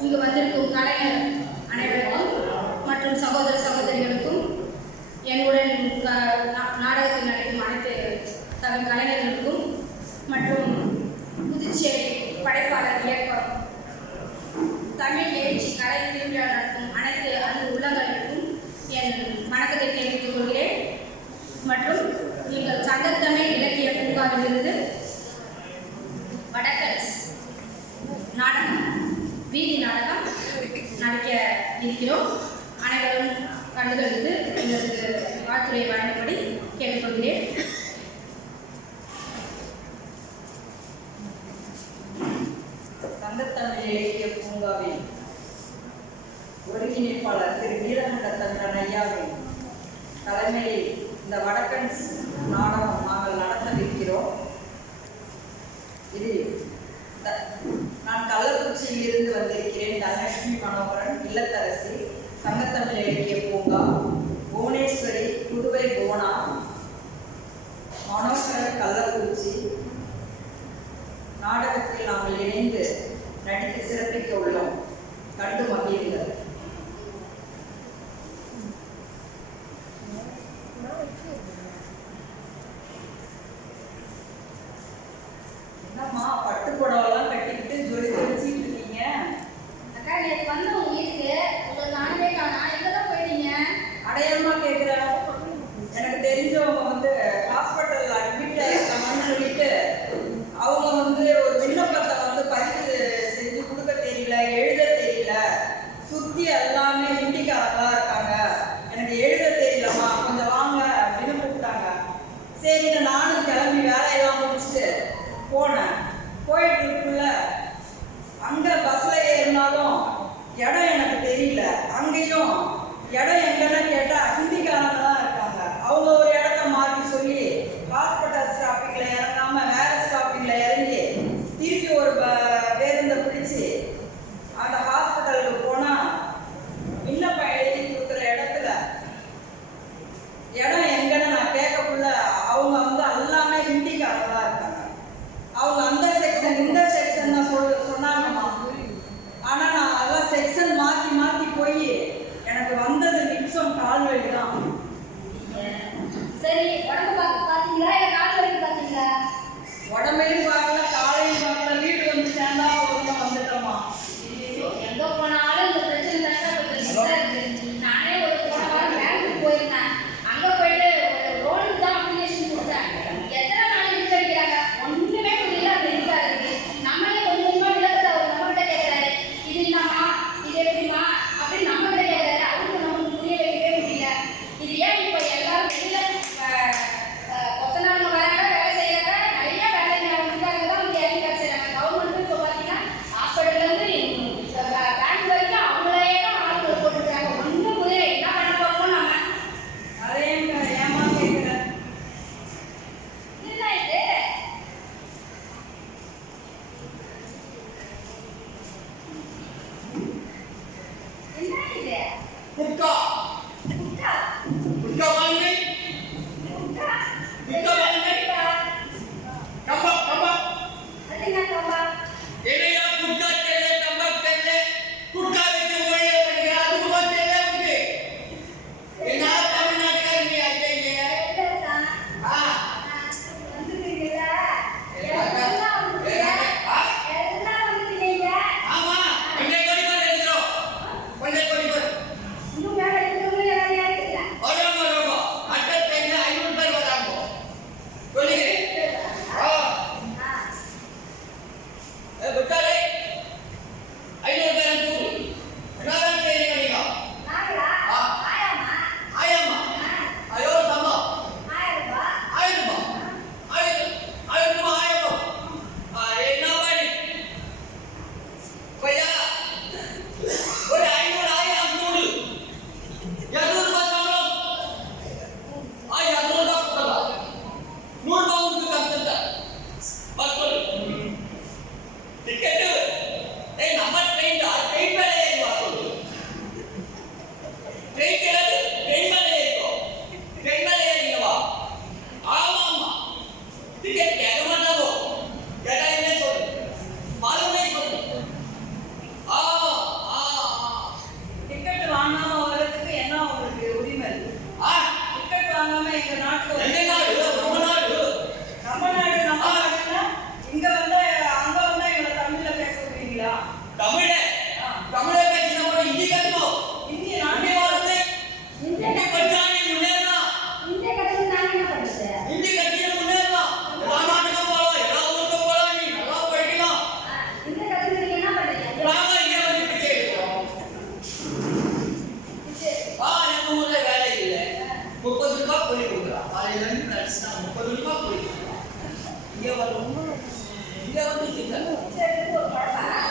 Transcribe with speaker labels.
Speaker 1: இங்கு வந்திருக்கும் கலைஞர் அனைவருக்கும் மற்றும் சகோதர சகோதரிகளுக்கும் என்னுடன் க- நா- நாடகத்தில் நடிக்கும் அனைத்து தமிழ் கலைஞர்களுக்கும் மற்றும் புதுச்சேரி படைப்பாளர் இயக்கம் தமிழ் எழுச்சி கலை திருவிழா நடக்கும் அனைத்து அன்பு உள்ளங்களுக்கும் என் வணக்கத்தை தெரிவித்துக் கொள்கிறேன். மற்றும் நீங்கள் சங்கத்தமிழ் இலக்கிய பூங்காவிலிருந்து வடக்கல் நாடகம் வீதி நாடகம் நடக்க இருக்கிறோம். அனைவரும் கண்டுகளுக்கு எங்களுக்கு வாழ்த்துறை வழங்கும்படி கேட்டுக்கொள்கிறேன்.
Speaker 2: தங்கத்தமிழ் இலக்கிய ஒருங்கிணைப்பாளர் திரு நீலகண்ட தந்திரன் ஐயாவின் தலைமையில் இந்த வடக்கன்ஸ் நாடகம் நாங்கள் நடத்தவிருக்கிறோம். இது நான் கள்ளக்குறிச்சியில் இருந்து வந்திருக்கிறேன் தனலட்சுமி மனோகரன் இல்லத்தரசி சங்கத்தமிழ் இலக்கிய
Speaker 1: hay alma
Speaker 3: இங்கே வரணும் இங்கே வந்து
Speaker 1: சரி, ஒரு குழப்பம்.